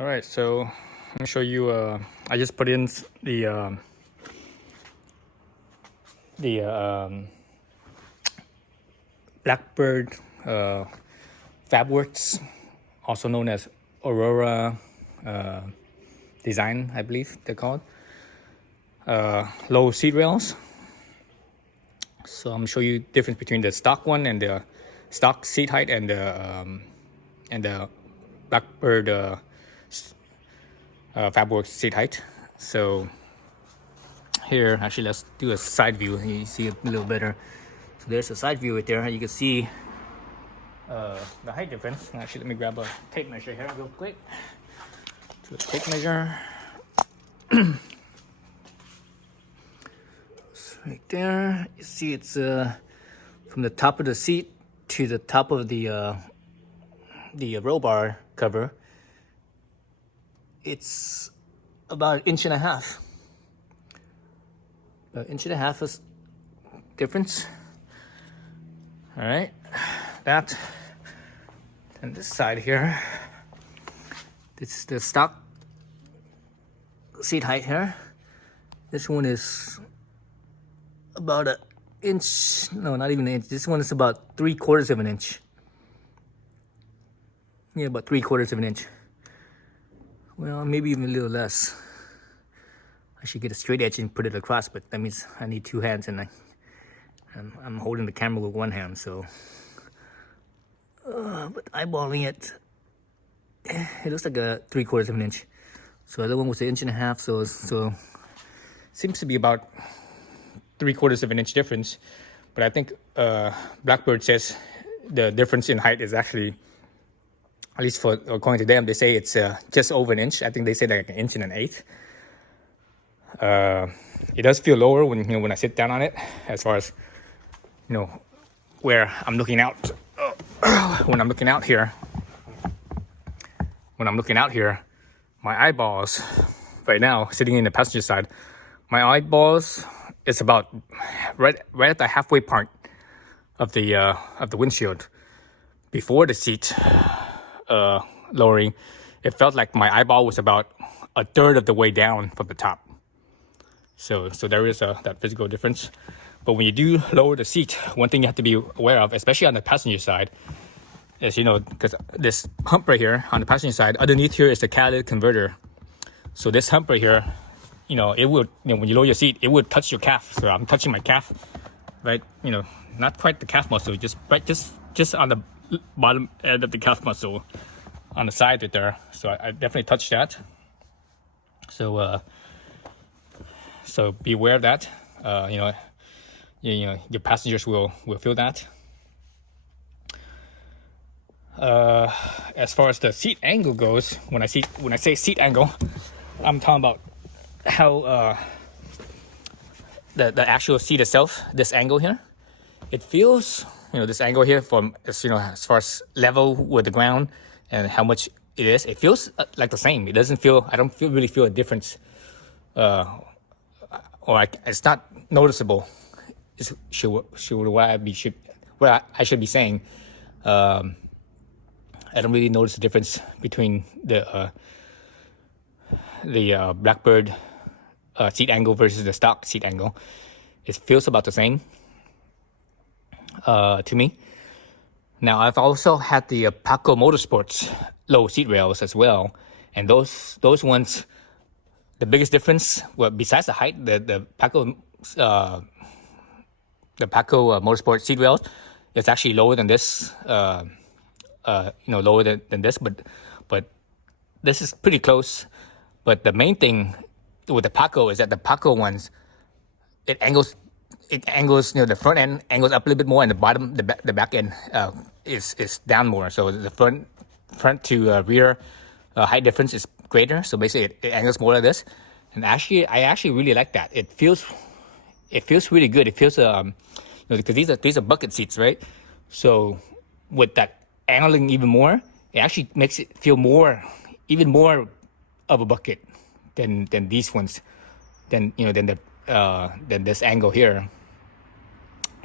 All right, so let me show you. I just put in the Blackbird Fabworx, also known as Aurora design, I believe they're called. Low seat rails. So I'm gonna show you difference between the stock one and the stock seat height and the Blackbird Fabworx seat height. So here, actually, let's do a side view. You see it a little better. So there's a side view right there. You can see the height difference. Actually, let me grab a tape measure here real quick. Do a tape measure. Right there, you see it's from the top of the seat to the top of the roll bar cover. It's about an inch and a half. About an inch and a half is difference. All right, that. And this side here, this is the stock seat height here. This one is about an inch, no, not even an inch. This one is about 3/4 of an inch. Yeah, about 3/4 of an inch. Well, maybe even a little less. I should get a straight edge and put it across, but that means I need two hands, and I'm holding the camera with one hand, so. But eyeballing it, it looks like a 3/4 of an inch. So the other one was an inch and a half, so seems to be about 3/4 of an inch difference. But I think Blackbird says the difference in height is actually, at least for according to them, they say it's just over an inch. I think they say like an inch and an eighth. It does feel lower when I sit down on it, as far as where I'm looking out. When I'm looking out here, my eyeballs right now, sitting in the passenger side, my eyeballs is about right at the halfway part of the windshield. Before the seat lowering, it felt like my eyeball was about a third of the way down from the top. So there is that physical difference. But when you do lower the seat, one thing you have to be aware of, especially on the passenger side, is because this hump right here on the passenger side, underneath here is the catalytic converter. So this hump right here, it would, when you lower your seat, it would touch your calf. So I'm touching my calf, right? Not quite the calf muscle, just on the bottom end of the calf muscle on the side right there. So I definitely touched that. So be aware of that. Your passengers will feel that. As far as the seat angle goes, when I say seat angle, I'm talking about how the actual seat itself, this angle here, it feels, this angle here from as far as level with the ground and how much it is, it feels like the same. It doesn't feel, I don't really feel a difference, it's not noticeable. Is what I should be saying. I don't really notice the difference between the Blackbird seat angle versus the stock seat angle. It feels about the same to me. Now, I've also had the Paco Motorsports low seat rails as well, and those ones, the biggest difference, well, besides the height, the Paco Motorsport seat rails, it's actually lower than this. Lower than this, but this is pretty close. But the main thing with the Paco is that the Paco ones, it angles, the front end angles up a little bit more, and the bottom, the back end is down more. So the front to rear height difference is greater. So basically, it angles more like this. And I actually really like that. It feels really good. It feels because these are bucket seats, right? So with that angling even more, it actually makes it feel even more of a bucket than these ones, than this angle here.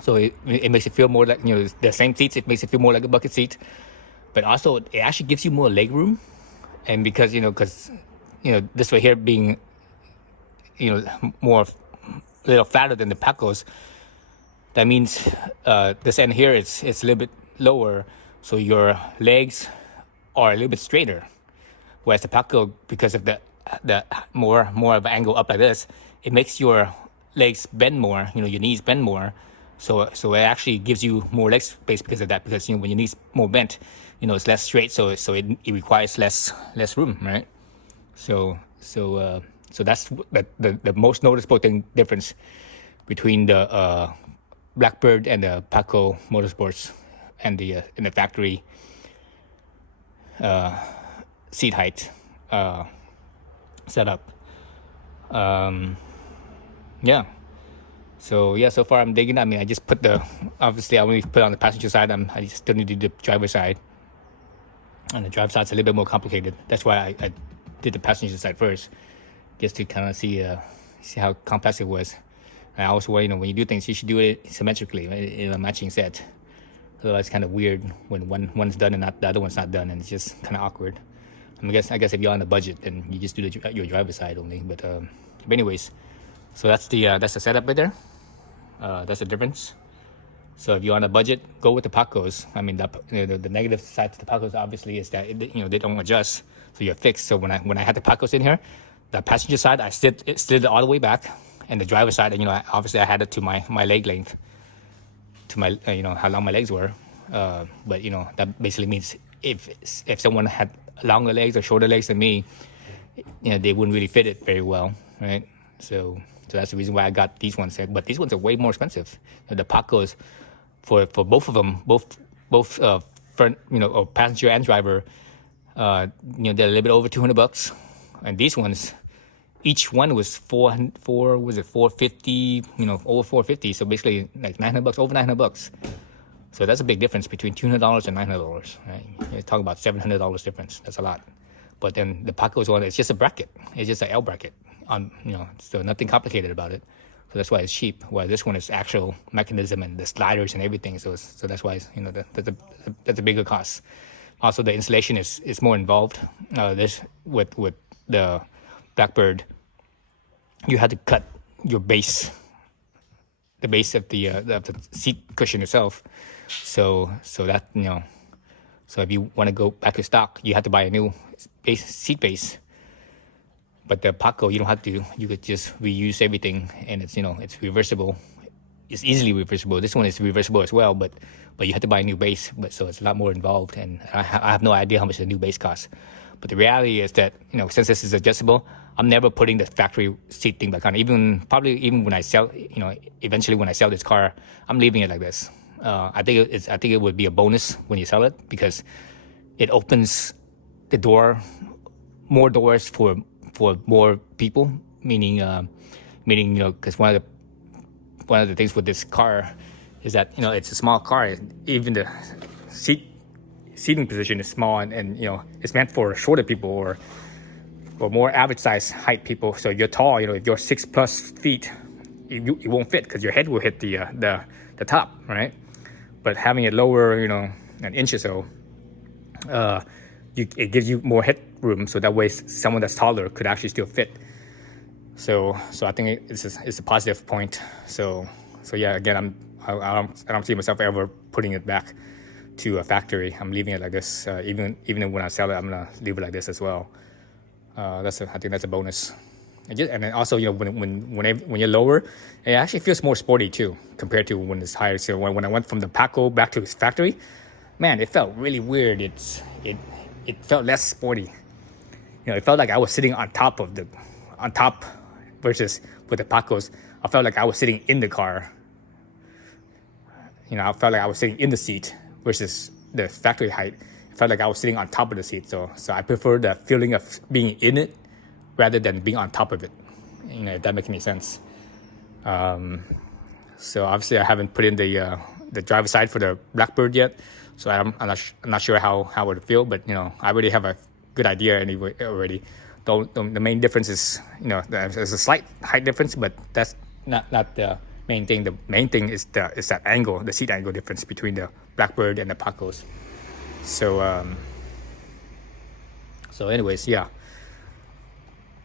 So it makes it feel more like the same seats. It makes it feel more like a bucket seat, but also it actually gives you more leg room And because this way here being more a little flatter than the Pacos, that means this end here it's a little bit lower, so your legs are a little bit straighter. Whereas the Paco, because of the more of an angle up like this, it makes your legs bend more. Your knees bend more. So it actually gives you more leg space because of that. Because when your knees more bent, it's less straight. So it requires less room, right? So that's the most noticeable difference between the Blackbird and the Paco Motorsports and the in the factory seat height setup. Yeah. So far I'm digging. I mean, I just obviously I only put it on the passenger side. I just still need to do the driver's side, and the driver's side's a little bit more complicated. That's why I did the passenger side first, just to kind of see how complex it was. And I also, when you do things, you should do it symmetrically, right, in a matching set. Otherwise, it's kind of weird when one's done and the other one's not done, and it's just kind of awkward. I guess if you're on the budget, then you just do your driver's side only. But anyways, so that's the setup right there. That's the difference. So if you're on a budget, go with the Pacos. I mean, the negative side to the Pacos obviously is that they don't adjust, so you're fixed. So when I had the Pacos in here, the passenger side I slid it all the way back, and the driver's side, obviously I had it to my leg length, to my how long my legs were. But that basically means if someone had longer legs or shorter legs than me, they wouldn't really fit it very well, right? So that's the reason why I got these ones. But these ones are way more expensive. The Pacos, for both of them, both front, or passenger and driver, they're a little bit over $200. And these ones, each one was $450, over $450. So basically like $900, over $900. So that's a big difference between $200 and $900, right? You're talking about $700 difference. That's a lot. But then the Pacos one, it's just a bracket. It's just an L bracket. So nothing complicated about it. So that's why it's cheap. While this one is actual mechanism and the sliders and everything. So that's why that's a bigger cost. Also, the installation is more involved. This with the Blackbird, you had to cut your base, the base of the seat cushion itself. So that so if you want to go back to stock, you have to buy a new seat base. But the Paco, you don't have to. You could just reuse everything, and it's reversible. It's easily reversible. This one is reversible as well, but you have to buy a new base. But so it's a lot more involved, and I have no idea how much the new base costs. But the reality is that since this is adjustable, I'm never putting the factory seat thing back on. Even when I sell, eventually when I sell this car, I'm leaving it like this. I think it would be a bonus when you sell it, because it opens the door, more doors for more people. Meaning, because one of the things with this car is that it's a small car. Even the seating position is small, and it's meant for shorter people or more average size height people. So if you're tall, if you're 6+ feet, you won't fit because your head will hit the top, right? But having it lower, an inch or so, it gives you more headroom, so that way someone that's taller could actually still fit. So I think it's a positive point. So yeah, again, I don't see myself ever putting it back to a factory. I'm leaving it like this. Even when I sell it, I'm gonna leave it like this as well. I think that's a bonus. And then also, when you're lower, it actually feels more sporty too compared to when it's higher. So when I went from the Paco back to its factory, man, it felt really weird. It felt less sporty. It felt like I was sitting on top, versus with the Pacos, I felt like I was sitting in the car. I felt like I was sitting in the seat versus the factory height. It felt like I was sitting on top of the seat. So I prefer the feeling of being in it rather than being on top of it. If that makes any sense. So obviously I haven't put in the driver's side for the Blackbird yet. So I'm not sure how it would feel, but I already have a good idea anyway already. The main difference is there's a slight height difference, but that's not the main thing. The main thing is that angle, the seat angle difference between the Blackbird and the Pacos. So So anyways, yeah,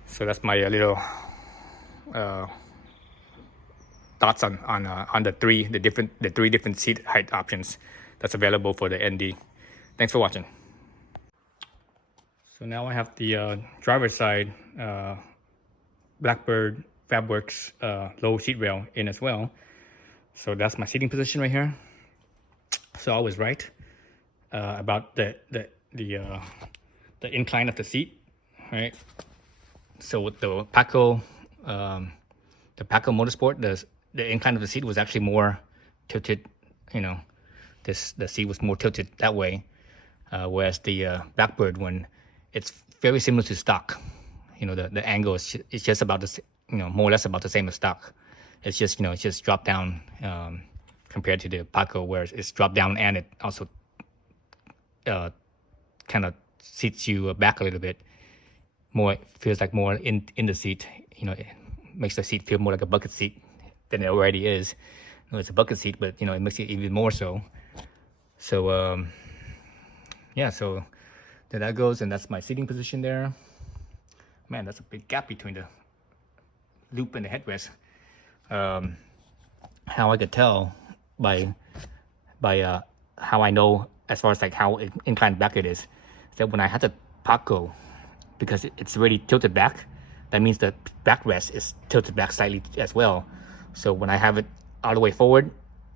so that's my little thoughts on the three different seat height options that's available for the ND. Thanks for watching. So now I have the driver's side Blackbird Fabworx low seat rail in as well. So that's my seating position right here. So I was right about the incline of the seat, right? So with the Paco Motorsport, the incline of the seat was actually more tilted. You know, the seat was more tilted that way, whereas the Blackbird one, it's very similar to stock. You know, the angle is just about the more or less about the same as stock. It's just it's just dropped down compared to the Paco, where it's dropped down and it also kind of seats you back a little bit. More feels like more in the seat. It makes the seat feel more like a bucket seat than it already is. It's a bucket seat, but it makes it even more so. So yeah, so there that goes, and that's my seating position there. Man, that's a big gap between the loop and the headrest. How I could tell by how I know as far as like how inclined back it is that when I had the Paco, because it's already tilted back, that means the backrest is tilted back slightly as well. So when I have it all the way forward,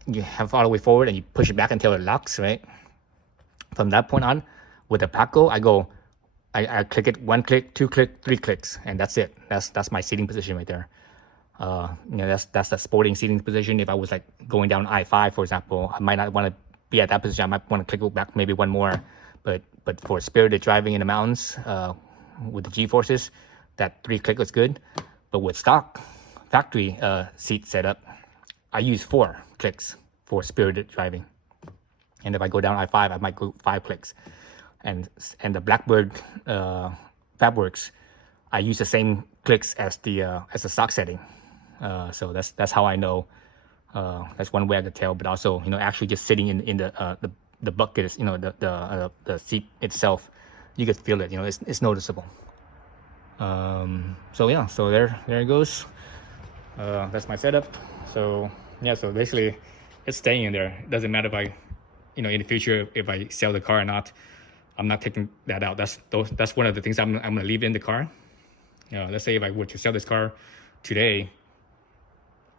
you have all the way forward and you push it back until it locks, right? From that point on, with the Paco, I click it 1 click, 2 click, 3 clicks, and that's it. That's my seating position right there. That's the sporting seating position. If I was like going down I-5, for example, I might not want to be at that position. I might want to click back maybe one more. But for spirited driving in the mountains with the G-forces, that 3 click was good. But with stock factory seat setup, I use 4 clicks for spirited driving. And if I go down I-5, I might go 5 clicks. And the Blackbird Fabworx, I use the same clicks as the stock setting. So that's how I know. That's one way I could tell. But also, actually just sitting in the bucket, the seat itself, you could feel it. It's noticeable. So yeah, so there it goes. That's my setup. So yeah, so basically, it's staying in there. It doesn't matter if I, in the future, if I sell the car or not. I'm not taking that out. That's one of the things I'm gonna leave in the car. Let's say if I were to sell this car today,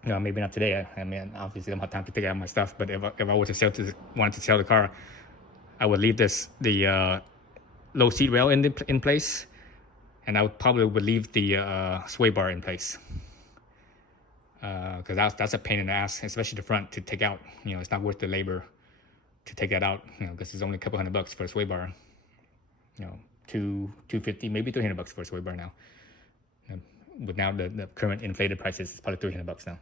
maybe not today. I mean, obviously I don't have time to take out my stuff. But if I were to wanted to sell the car, I would leave the low seat rail in place, and I would probably leave the sway bar in place. Because that's a pain in the ass, especially the front to take out. It's not worth the labor to take that out. Because it's only a couple $100 for a sway bar. $250, maybe $300 for a sway bar now. With now the current inflated prices, it's probably $300 now.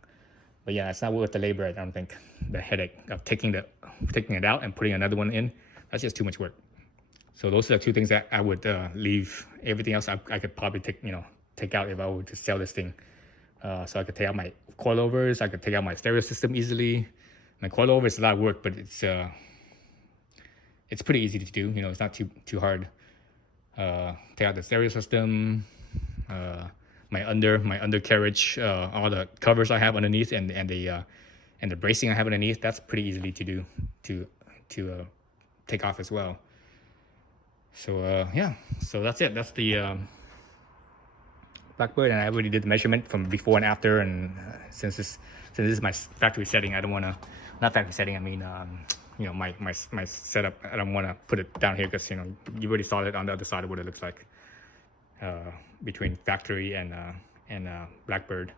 But yeah, it's not worth the labor. I don't think the headache of taking it out and putting another one in. That's just too much work. So those are the 2 things that I would leave. Everything else I could probably take out if I were to sell this thing. So I could take out my coilovers. I could take out my stereo system easily. My coilover is a lot of work, but it's pretty easy to do. It's not too hard. Take out the stereo system, my undercarriage, all the covers I have underneath, and the bracing I have underneath. That's pretty easily to do to take off as well. So yeah, so that's it. That's the Blackbird, and I already did the measurement from before and after. And since this is my factory setting, I don't want to, not factory setting. I mean, my setup. I don't want to put it down here because you already saw it on the other side of what it looks like between factory and Blackbird.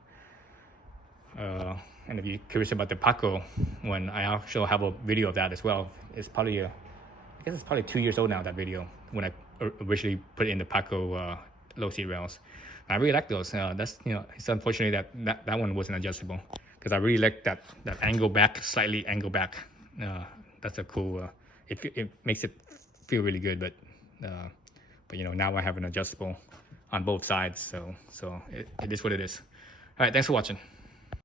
And if you're curious about the Paco one, I actually have a video of that as well. It's probably I guess it's probably 2 years old now, that video, when I originally put in the Paco low seat rails. I really like those. That's it's unfortunate that one wasn't adjustable, because I really like that angle back, slightly angle back. That's a cool. It makes it feel really good, but now I have an adjustable on both sides, so it is what it is. All right, thanks for watching.